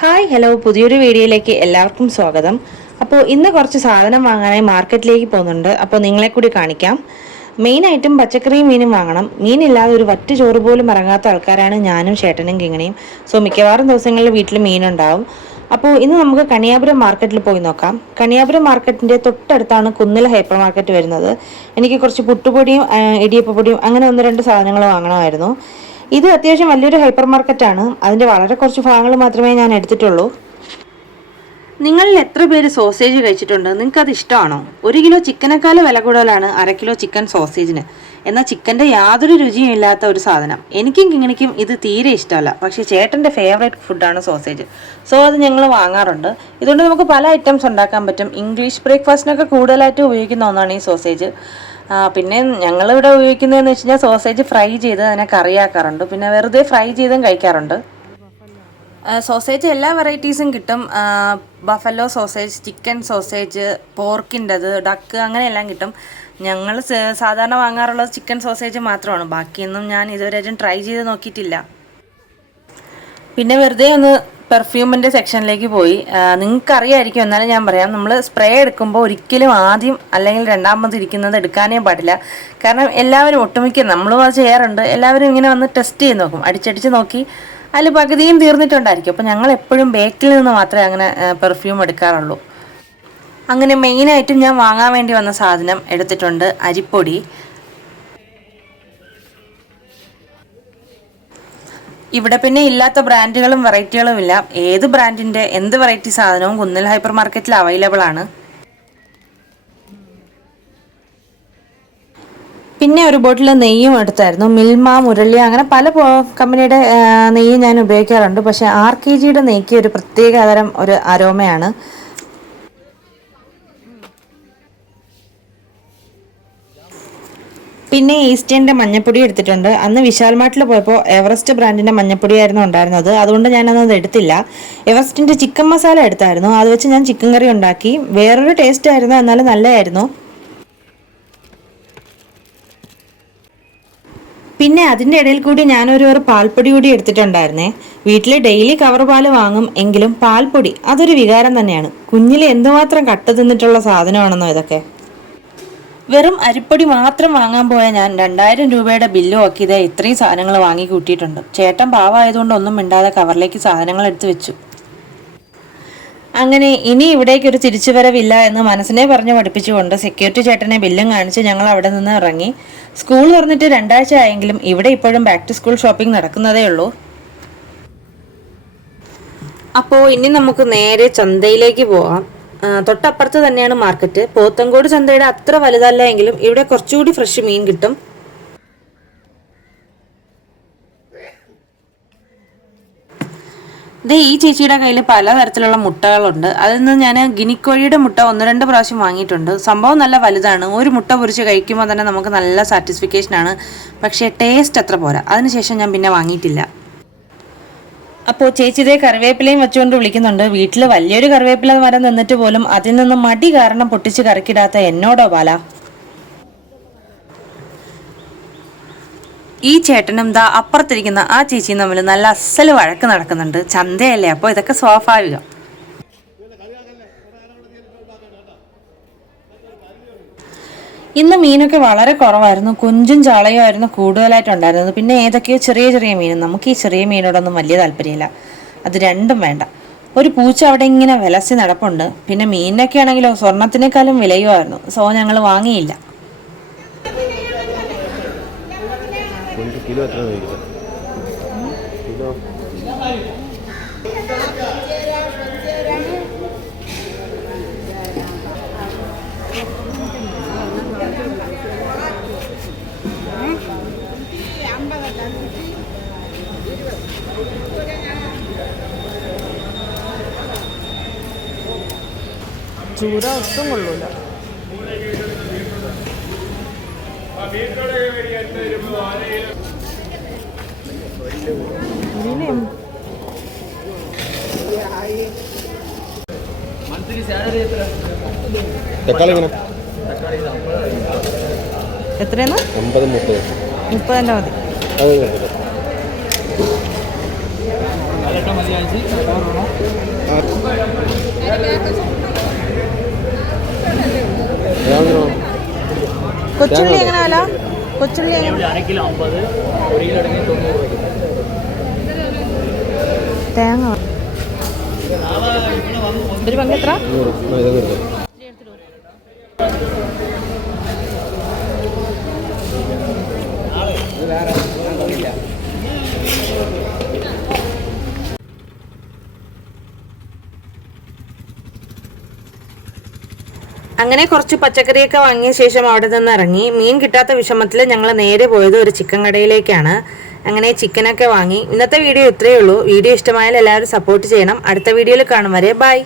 Hi hello, പുതിയൊരു വീഡിയോയിലേക്ക് എല്ലാവർക്കും സ്വാഗതം. അപ്പോൾ ഇന്ന് കുറച്ച് സാധനം വാങ്ങാനായി മാർക്കറ്റിലേക്ക് പോകുന്നുണ്ട്. അപ്പോൾ നിങ്ങളെ കൂടി കാണിക്കാം. മെയിനായിട്ടും പച്ചക്കറിയും മീനും വാങ്ങണം. മീനില്ലാതെ ഒരു വറ്റ് ചോറ് പോലും ഇറങ്ങാത്ത ആൾക്കാരാണ് ഞാനും ചേട്ടനും കിങ്ങണിയും. സോ മിക്കവാറും ദിവസങ്ങളിൽ വീട്ടിൽ മീനുണ്ടാവും. അപ്പോൾ ഇന്ന് നമുക്ക് കണിയാപുരം മാർക്കറ്റിൽ പോയി നോക്കാം. കണിയാപുരം മാർക്കറ്റിൻ്റെ തൊട്ടടുത്താണ് കുന്നില ഹൈപ്പർ മാർക്കറ്റ് വരുന്നത്. എനിക്ക് കുറച്ച് പുട്ടുപൊടിയും ഇടിയപ്പപ്പൊടിയും അങ്ങനെ ഒന്ന് രണ്ട് സാധനങ്ങൾ വാങ്ങണമായിരുന്നു. ഇത് അത്യാവശ്യം വലിയൊരു ഹൈപ്പർ മാർക്കറ്റാണ്. അതിൻ്റെ വളരെ കുറച്ച് ഭാഗങ്ങൾ മാത്രമേ ഞാൻ എടുത്തിട്ടുള്ളൂ. നിങ്ങളിൽ എത്ര പേര് സോസേജ് കഴിച്ചിട്ടുണ്ട്? നിങ്ങൾക്കത് ഇഷ്ടമാണോ? 1 കിലോ ചിക്കനേക്കാൾ വില കൂടുതലാണ് 1/2 കിലോ ചിക്കൻ സോസേജിന്. എന്നാൽ ചിക്കൻ്റെ യാതൊരു രുചിയും ഇല്ലാത്ത ഒരു സാധനം. എനിക്കും കിങ്ങണിക്കും ഇത് തീരെ ഇഷ്ടമല്ല. പക്ഷേ ചേട്ടൻ്റെ ഫേവറേറ്റ് ഫുഡാണ് സോസേജ്. സോ അത് ഞങ്ങൾ വാങ്ങാറുണ്ട്. ഇതുകൊണ്ട് നമുക്ക് പല ഐറ്റംസ് ഉണ്ടാക്കാൻ പറ്റും. ഇംഗ്ലീഷ് ബ്രേക്ക്ഫാസ്റ്റിനൊക്കെ കൂടുതലായിട്ട് ഉപയോഗിക്കുന്ന ഒന്നാണ് ഈ സോസേജ്. പിന്നെ ഞങ്ങളിവിടെ ഉപയോഗിക്കുന്നതെന്ന് വെച്ച് കഴിഞ്ഞാൽ സോസേജ് ഫ്രൈ ചെയ്ത് അതിനെ കറിയാക്കാറുണ്ട്. പിന്നെ വെറുതെ ഫ്രൈ ചെയ്തും കഴിക്കാറുണ്ട്. സോസേജ് എല്ലാ വെറൈറ്റീസും കിട്ടും. ബഫല്ലോ സോസേജ്, ചിക്കൻ സോസേജ്, പോർക്കിൻ്റെത്, ഡക്ക് അങ്ങനെയെല്ലാം കിട്ടും. ഞങ്ങൾ സാധാരണ വാങ്ങാറുള്ളത് ചിക്കൻ സോസേജ് മാത്രമാണ്. ബാക്കിയൊന്നും ഞാൻ ഇതുവരെയും ട്രൈ ചെയ്ത് നോക്കിയിട്ടില്ല. പിന്നെ വെറുതെ ഒന്ന് പെർഫ്യൂമിൻ്റെ സെക്ഷനിലേക്ക് പോയി. നിങ്ങൾക്കറിയായിരിക്കും, എന്നാലും ഞാൻ പറയാം. നമ്മൾ സ്പ്രേ എടുക്കുമ്പോൾ ഒരിക്കലും ആദ്യം അല്ലെങ്കിൽ രണ്ടാമത് ഇരിക്കുന്നത് എടുക്കാനേ പാടില്ല. കാരണം എല്ലാവരും ഒട്ടുമിക്ക നമ്മളും അത് ചെയ്യാറുണ്ട്. എല്ലാവരും ഇങ്ങനെ വന്ന് ടെസ്റ്റ് ചെയ്ത് നോക്കും, അടിച്ചടിച്ച് നോക്കി അതിൽ പകുതിയും തീർന്നിട്ടുണ്ടായിരിക്കും. അപ്പോൾ ഞങ്ങൾ എപ്പോഴും ബേക്കിൽ നിന്ന് മാത്രമേ അങ്ങനെ പെർഫ്യൂം എടുക്കാറുള്ളൂ. അങ്ങനെ മെയിനായിട്ടും ഞാൻ വാങ്ങാൻ വേണ്ടി വന്ന സാധനം എടുത്തിട്ടുണ്ട്, അരിപ്പൊടി. ഇവിടെ പിന്നെ ഇല്ലാത്ത ബ്രാൻഡുകളും വെറൈറ്റികളും ഇല്ല. ഏത് ബ്രാൻഡിൻ്റെ എന്ത് വെറൈറ്റി സാധനവും കുന്നിൽ ഹൈപ്പർ മാർക്കറ്റിൽ അവൈലബിൾ ആണ്. പിന്നെ ഒരു ബോട്ടിൽ നെയ്യും എടുത്തായിരുന്നു. മിൽമ, മുരളി അങ്ങനെ പല കമ്പനിയുടെ നെയ്യ് ഞാൻ ഉപയോഗിക്കാറുണ്ട്. പക്ഷേ RKG നെയ്ക്ക് ഒരു പ്രത്യേക തരം ഒരു അരോമയാണ്. പിന്നെ ഈസ്റ്റേണിൻ്റെ മഞ്ഞപ്പൊടി എടുത്തിട്ടുണ്ട്. അന്ന് വിശാൽ മാർട്ടിൽ പോയപ്പോൾ എവറസ്റ്റ് ബ്രാൻഡിൻ്റെ മഞ്ഞപ്പൊടിയായിരുന്നു ഉണ്ടായിരുന്നത്. അതുകൊണ്ട് ഞാനത് എടുത്തില്ല. എവറസ്റ്റിൻ്റെ ചിക്കൻ മസാല എടുത്തായിരുന്നു. അത് വെച്ച് ഞാൻ ചിക്കൻ കറി ഉണ്ടാക്കി. വേറൊരു ടേസ്റ്റ് ആയിരുന്നു, എന്നാലും നല്ലതായിരുന്നു. പിന്നെ അതിൻ്റെ ഇടയിൽ കൂടി ഞാനൊരു പാൽപ്പൊടി കൂടി എടുത്തിട്ടുണ്ടായിരുന്നേ. വീട്ടിൽ ഡെയിലി കവർ പാൽ വാങ്ങും, എങ്കിലും പാൽപ്പൊടി അതൊരു വികാരം തന്നെയാണ്. കുഞ്ഞിൽ എന്തുമാത്രം കട്ട് തിന്നിട്ടുള്ള സാധനമാണെന്നോ ഇതൊക്കെ. വെറും അരിപ്പൊടി മാത്രം വാങ്ങാൻ പോയ ഞാൻ 2000 രൂപയുടെ ബില്ല് നോക്കിയത് ഇത്രയും സാധനങ്ങൾ വാങ്ങി കൂട്ടിയിട്ടുണ്ട്. ചേട്ടൻ പാവമായതുകൊണ്ട് ഒന്നും മിണ്ടാതെ കവറിലേക്ക് സാധനങ്ങൾ എടുത്ത് വെച്ചു. അങ്ങനെ ഇനി ഇവിടേക്കൊരു തിരിച്ചുവരവില്ല എന്ന് മനസ്സിനെ പറഞ്ഞ് പഠിപ്പിച്ചുകൊണ്ട് സെക്യൂരിറ്റി ചേട്ടനെ ബില്ലും കാണിച്ച് ഞങ്ങൾ അവിടെ നിന്ന് ഇറങ്ങി. സ്കൂൾ തുറന്നിട്ട് 2 ആഴ്ച ആയെങ്കിലും ഇവിടെ ഇപ്പോഴും ബാക്ക് ടു സ്കൂൾ ഷോപ്പിംഗ് നടക്കുന്നതേ ഉള്ളൂ. അപ്പോൾ ഇനി നമുക്ക് നേരെ ചന്തയിലേക്ക് പോവാം. തൊട്ടപ്പുറത്ത് തന്നെയാണ് മാർക്കറ്റ്. പോത്തങ്കോട് ചന്തയുടെ അത്ര വലുതല്ല എങ്കിലും ഇവിടെ കുറച്ചുകൂടി ഫ്രഷ് മീൻ കിട്ടും. ഈ ചേച്ചിയുടെ കയ്യിൽ പലതരത്തിലുള്ള മുട്ടകളുണ്ട്. അതിൽ നിന്ന് ഞാൻ ഗിനിക്കോഴിയുടെ മുട്ട 1-2 പ്രാവശ്യം വാങ്ങിയിട്ടുണ്ട്. സംഭവം നല്ല വലുതാണ്. ഒരു മുട്ട പൊരിച്ച് കഴിക്കുമ്പോൾ തന്നെ നമുക്ക് നല്ല സാറ്റിസ്ഫിക്കേഷനാണ്. പക്ഷേ ടേസ്റ്റ് അത്ര പോരാ. അതിനുശേഷം ഞാൻ പിന്നെ വാങ്ങിയിട്ടില്ല. അപ്പോൾ ചേച്ചി ഇതേ കറിവേപ്പിലയും വെച്ചുകൊണ്ട് വിളിക്കുന്നുണ്ട്. വീട്ടിൽ വലിയൊരു കറിവേപ്പില മരം നിന്നിട്ട് പോലും അതിൽ നിന്ന് മടി കാരണം പൊട്ടിച്ച് കറിക്കിടാത്ത എന്നോടോ ബാല. ഈ ചേട്ടനും ദാ അപ്പുറത്തിരിക്കുന്ന ആ ചേച്ചിയും തമ്മിൽ നല്ല അസല് വഴക്ക് നടക്കുന്നുണ്ട്. ചന്തയല്ലേ, അപ്പോൾ ഇതൊക്കെ സ്വാഭാവികം. ഇന്ന് മീനൊക്കെ വളരെ കുറവായിരുന്നു. കുഞ്ചും ചാളയും ആയിരുന്നു കൂടുതലായിട്ടുണ്ടായിരുന്നത്. പിന്നെ ഏതൊക്കെയോ ചെറിയ ചെറിയ മീനും. നമുക്ക് ഈ ചെറിയ മീനോടൊന്നും വലിയ താല്പര്യമില്ല. അത് രണ്ടും വേണ്ട. ഒരു പൂച്ച അവിടെ ഇങ്ങനെ വിലസി നടപ്പുണ്ട്. പിന്നെ മീനിനൊക്കെ ആണെങ്കിലോ സ്വർണത്തിനേക്കാളും വിലയുമായിരുന്നു. സോ ഞങ്ങൾ വാങ്ങിയില്ല. കിലോ എത്ര കിലോ ചൂര ഒട്ടും കൊള്ളൂല. തക്കാളി എത്രയാണ്? 50-30 30 തന്നെ മതി. കൊച്ചുള്ളി എങ്ങനെ വില? കൊച്ചുള്ളി കിലോ 50, 1 കിലോ 90 രൂപ. തേങ്ങ ഒരു പങ്ക് എത്ര? അങ്ങനെ കുറച്ച് പച്ചക്കറിയൊക്കെ വാങ്ങിയ ശേഷം അവിടെ നിന്ന് ഇറങ്ങി. മീൻ കിട്ടാത്ത വിഷമത്തിൽ ഞങ്ങൾ നേരെ പോയത് ഒരു ചിക്കൻ കടയിലേക്കാണ്. അങ്ങനെ ചിക്കനൊക്കെ വാങ്ങി. ഇന്നത്തെ വീഡിയോ ഇത്രയേ ഉള്ളൂ. വീഡിയോ ഇഷ്ടമായാൽ എല്ലാവരും സപ്പോർട്ട് ചെയ്യണം. അടുത്ത വീഡിയോയിൽ കാണും വരെ ബൈ.